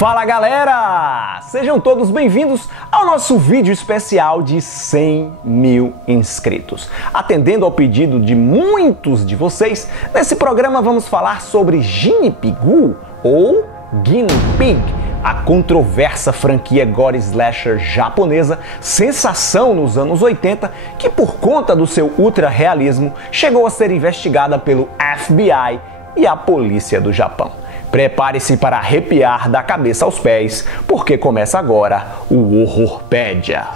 Fala galera! Sejam todos bem-vindos ao nosso vídeo especial de 100 mil inscritos. Atendendo ao pedido de muitos de vocês, nesse programa vamos falar sobre Ginny-Pigu ou Guinea Pig, a controversa franquia gore slasher japonesa, sensação nos anos 80, que por conta do seu ultra-realismo chegou a ser investigada pelo FBI e a polícia do Japão. Prepare-se para arrepiar da cabeça aos pés, porque começa agora o Horrorpédia.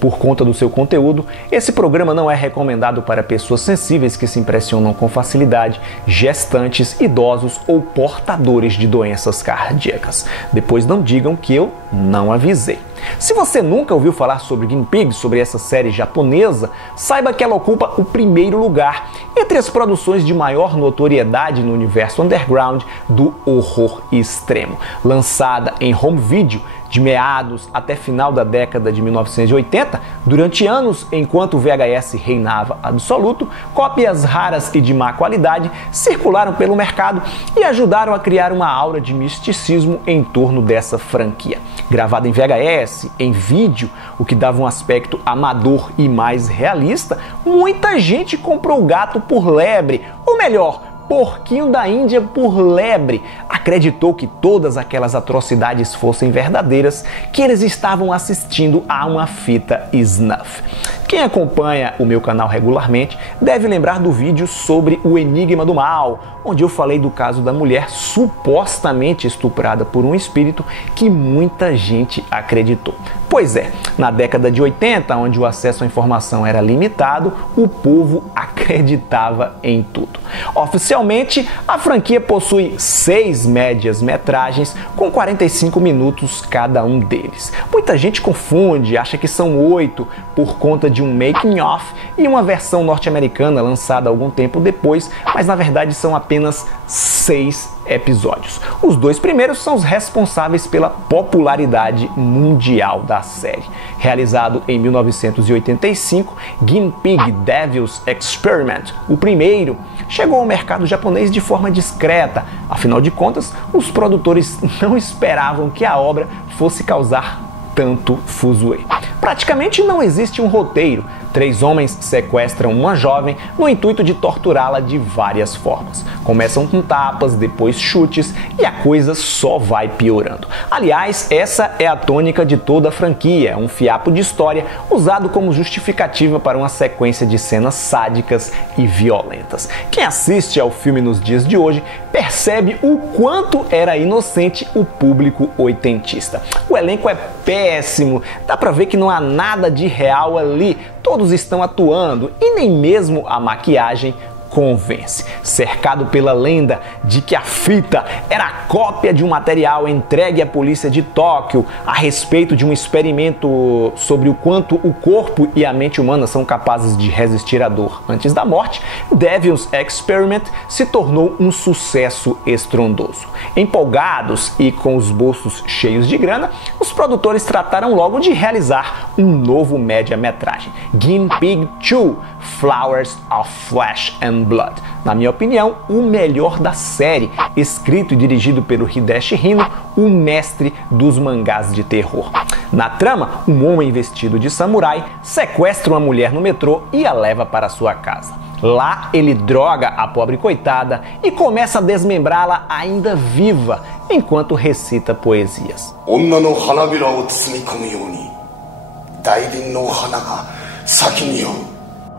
Por conta do seu conteúdo, esse programa não é recomendado para pessoas sensíveis que se impressionam com facilidade, gestantes, idosos ou portadores de doenças cardíacas. Depois não digam que eu não avisei. Se você nunca ouviu falar sobre Guinea Pig, sobre essa série japonesa, saiba que ela ocupa o primeiro lugar entre as produções de maior notoriedade no universo underground do horror extremo. Lançada em home video de meados até final da década de 1980, durante anos, enquanto o VHS reinava absoluto, cópias raras e de má qualidade circularam pelo mercado e ajudaram a criar uma aura de misticismo em torno dessa franquia. Gravada em VHS, em vídeo, o que dava um aspecto amador e mais realista, muita gente comprou o gato por lebre, ou melhor, porquinho da Índia por lebre. Acreditou que todas aquelas atrocidades fossem verdadeiras, que eles estavam assistindo a uma fita snuff. Quem acompanha o meu canal regularmente deve lembrar do vídeo sobre o Enigma do Mal, onde eu falei do caso da mulher supostamente estuprada por um espírito que muita gente acreditou. Pois é, na década de 80, onde o acesso à informação era limitado, o povo acreditava em tudo. Oficialmente, a franquia possui 6 médias-metragens com 45 minutos cada um deles. Muita gente confunde, acha que são 8 por conta de um making-of e uma versão norte-americana lançada algum tempo depois, mas na verdade são apenas 6 episódios. Os 2 primeiros são os responsáveis pela popularidade mundial da série. Realizado em 1985, Guinea Pig Devil's Experiment, o primeiro, chegou ao mercado japonês de forma discreta. Afinal de contas, os produtores não esperavam que a obra fosse causar tanto fuzuê. Praticamente não existe um roteiro. 3 homens sequestram uma jovem no intuito de torturá-la de várias formas. Começam com tapas, depois chutes e a coisa só vai piorando. Aliás, essa é a tônica de toda a franquia, um fiapo de história usado como justificativa para uma sequência de cenas sádicas e violentas. Quem assiste ao filme nos dias de hoje percebe o quanto era inocente o público oitentista. O elenco é péssimo, dá pra ver que não há nada de real ali. Todos estão atuando e nem mesmo a maquiagem convence. Cercado pela lenda de que a fita era a cópia de um material entregue à polícia de Tóquio a respeito de um experimento sobre o quanto o corpo e a mente humana são capazes de resistir à dor antes da morte, Devil's Experiment se tornou um sucesso estrondoso. Empolgados e com os bolsos cheios de grana, os produtores trataram logo de realizar um novo média-metragem, Guinea Pig 2, Flowers of Flesh and Blood. Na minha opinião, o melhor da série, escrito e dirigido pelo Hideshi Hino, o mestre dos mangás de terror. Na trama, um homem vestido de samurai sequestra uma mulher no metrô e a leva para sua casa. Lá, ele droga a pobre coitada e começa a desmembrá-la ainda viva, enquanto recita poesias.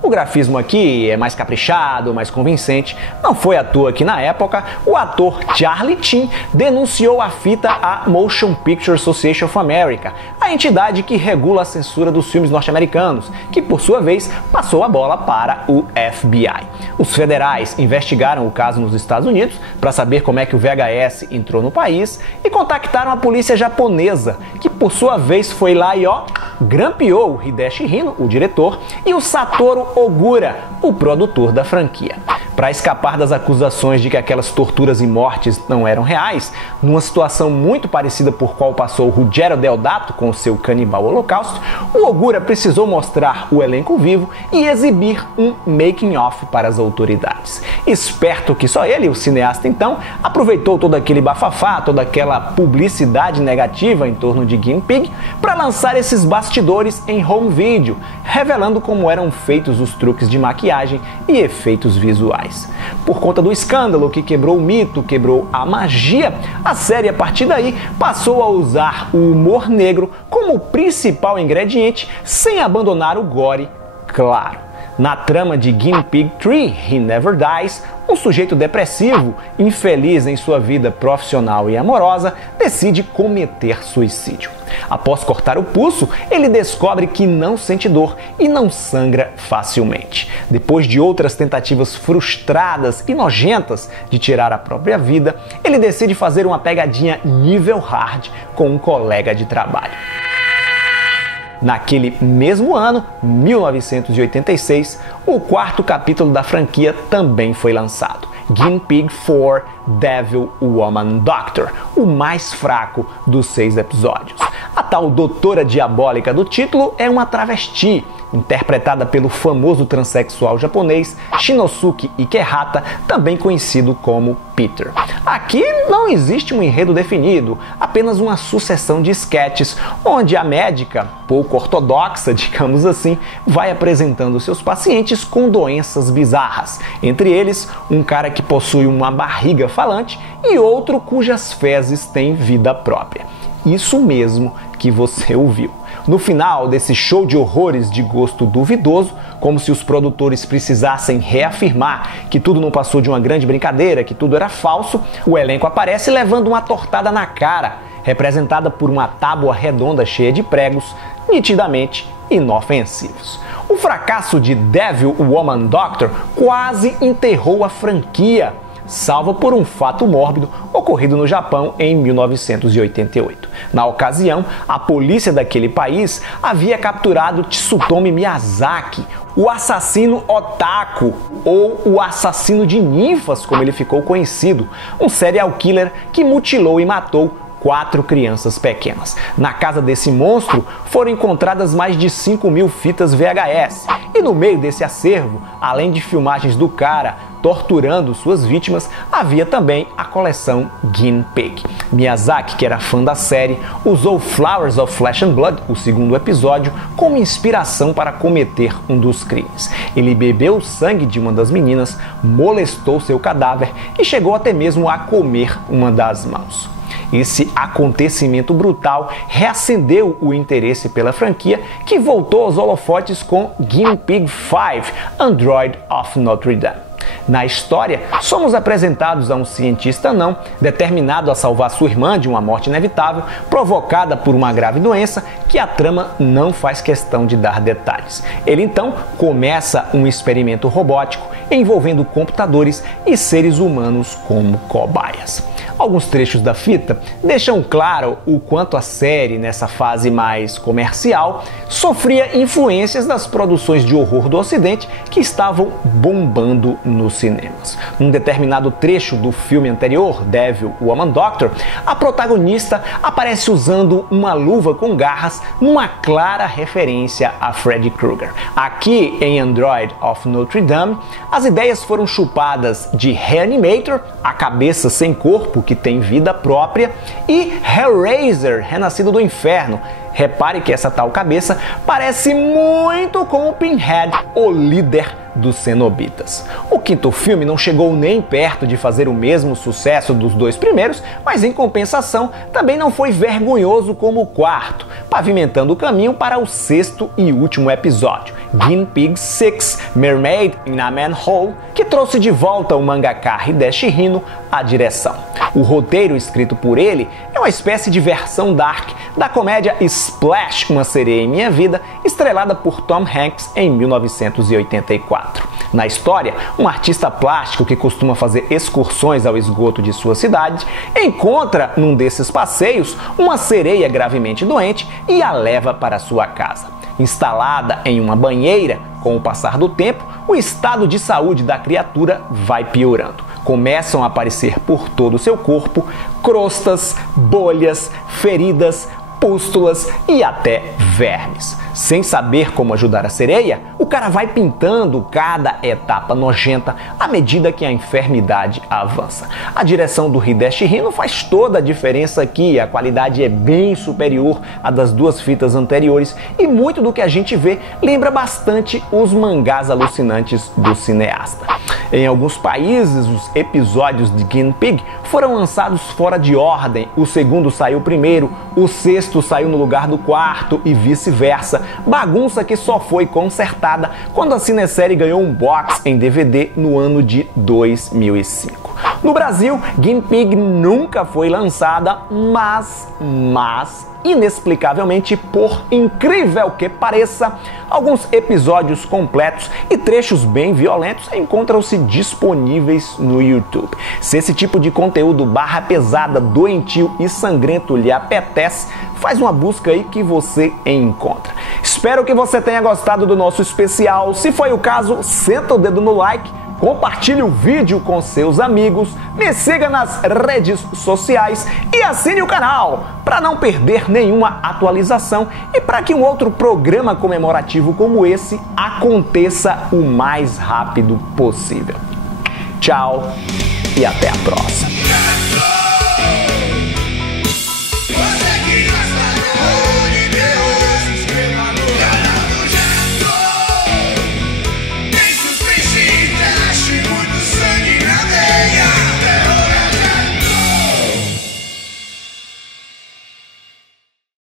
O grafismo aqui é mais caprichado, mais convincente. Não foi à toa que, na época, o ator Charlie Sheen denunciou a fita à Motion Picture Association of America, a entidade que regula a censura dos filmes norte-americanos, que, por sua vez, passou a bola para o FBI. Os federais investigaram o caso nos Estados Unidos para saber como é que o VHS entrou no país e contactaram a polícia japonesa, que, por sua vez, foi lá e grampeou o Hideshi Hino, o diretor, e o Satoru Ogura, o produtor da franquia. Para escapar das acusações de que aquelas torturas e mortes não eram reais, numa situação muito parecida por qual passou o Ruggero Deodato com o seu Canibal Holocausto, o Ogura precisou mostrar o elenco vivo e exibir um making-of para as autoridades. Esperto que só ele, o cineasta então, aproveitou todo aquele bafafá, toda aquela publicidade negativa em torno de Guinea Pig para lançar esses bastidores em home video, revelando como eram feitos os truques de maquiagem e efeitos visuais. Por conta do escândalo que quebrou o mito, quebrou a magia, a série a partir daí passou a usar o humor negro como principal ingrediente, sem abandonar o gore, claro. Na trama de Guinea Pig 3, He Never Dies, um sujeito depressivo, infeliz em sua vida profissional e amorosa, decide cometer suicídio. Após cortar o pulso, ele descobre que não sente dor e não sangra facilmente. Depois de outras tentativas frustradas e nojentas de tirar a própria vida, ele decide fazer uma pegadinha nível hard com um colega de trabalho. Naquele mesmo ano, 1986, o quarto capítulo da franquia também foi lançado, Guinea Pig 4 Devil Woman Doctor, o mais fraco dos 6 episódios. A tal doutora diabólica do título é uma travesti, interpretada pelo famoso transexual japonês Shinosuke Ikehata, também conhecido como Peter. Aqui não existe um enredo definido, apenas uma sucessão de esquetes, onde a médica, pouco ortodoxa, digamos assim, vai apresentando seus pacientes com doenças bizarras, entre eles um cara que possui uma barriga falante e outro cujas fezes têm vida própria. Isso mesmo que você ouviu. No final desse show de horrores de gosto duvidoso, como se os produtores precisassem reafirmar que tudo não passou de uma grande brincadeira, que tudo era falso, o elenco aparece levando uma tortada na cara, representada por uma tábua redonda cheia de pregos, nitidamente inofensivos. O fracasso de Devil Woman Doctor quase enterrou a franquia, salvo por um fato mórbido ocorrido no Japão em 1988. Na ocasião, a polícia daquele país havia capturado Tsutomi Miyazaki, o assassino otaku, ou o assassino de ninfas, como ele ficou conhecido, um serial killer que mutilou e matou 4 crianças pequenas. Na casa desse monstro foram encontradas mais de 5.000 fitas VHS, e no meio desse acervo, além de filmagens do cara torturando suas vítimas, havia também a coleção Guinea Pig. Miyazaki, que era fã da série, usou Flowers of Flesh and Blood, o segundo episódio, como inspiração para cometer um dos crimes. Ele bebeu o sangue de uma das meninas, molestou seu cadáver e chegou até mesmo a comer uma das mãos. Esse acontecimento brutal reacendeu o interesse pela franquia, que voltou aos holofotes com Guinea Pig 5, Android of Notre Dame. Na história, somos apresentados a um cientista anão determinado a salvar sua irmã de uma morte inevitável provocada por uma grave doença que a trama não faz questão de dar detalhes. Ele então começa um experimento robótico envolvendo computadores e seres humanos como cobaias. Alguns trechos da fita deixam claro o quanto a série, nessa fase mais comercial, sofria influências das produções de horror do Ocidente que estavam bombando nos cinemas. Num determinado trecho do filme anterior, Devil Woman Doctor, a protagonista aparece usando uma luva com garras, numa clara referência a Freddy Krueger. Aqui, em Android of Notre Dame, as ideias foram chupadas de Reanimator, a cabeça sem corpo que tem vida própria, e Hellraiser, Renascido do Inferno. Repare que essa tal cabeça parece muito com o Pinhead, o líder dos Cenobitas. O quinto filme não chegou nem perto de fazer o mesmo sucesso dos 2 primeiros, mas em compensação também não foi vergonhoso como o quarto, pavimentando o caminho para o 6º e último episódio, Guinea Pig 6, Mermaid in a Manhole, que trouxe de volta o mangaka Hideshi Hino à direção. O roteiro escrito por ele é uma espécie de versão dark da comédia Splash, Uma Sereia em Minha Vida, estrelada por Tom Hanks em 1984. Na história, um artista plástico que costuma fazer excursões ao esgoto de sua cidade encontra num desses passeios uma sereia gravemente doente e a leva para sua casa. Instalada em uma banheira, com o passar do tempo, o estado de saúde da criatura vai piorando. Começam a aparecer por todo o seu corpo crostas, bolhas, feridas, pústulas e até vermes. Sem saber como ajudar a sereia, o cara vai pintando cada etapa nojenta à medida que a enfermidade avança. A direção do Hideshi Hino faz toda a diferença aqui, a qualidade é bem superior à das duas fitas anteriores e muito do que a gente vê lembra bastante os mangás alucinantes do cineasta. Em alguns países, os episódios de Guinea Pig foram lançados fora de ordem. O segundo saiu primeiro, o sexto saiu no lugar do quarto e vice-versa. Bagunça que só foi consertada quando a cinesérie ganhou um box em DVD no ano de 2005. No Brasil, Guinea Pig nunca foi lançada, mas inexplicavelmente, por incrível que pareça, alguns episódios completos e trechos bem violentos encontram-se disponíveis no YouTube. Se esse tipo de conteúdo barra pesada, doentio e sangrento lhe apetece, faz uma busca aí que você encontra. Espero que você tenha gostado do nosso especial. Se foi o caso, senta o dedo no like, compartilhe o vídeo com seus amigos, me siga nas redes sociais e assine o canal para não perder nenhuma atualização e para que um outro programa comemorativo como esse aconteça o mais rápido possível. Tchau e até a próxima.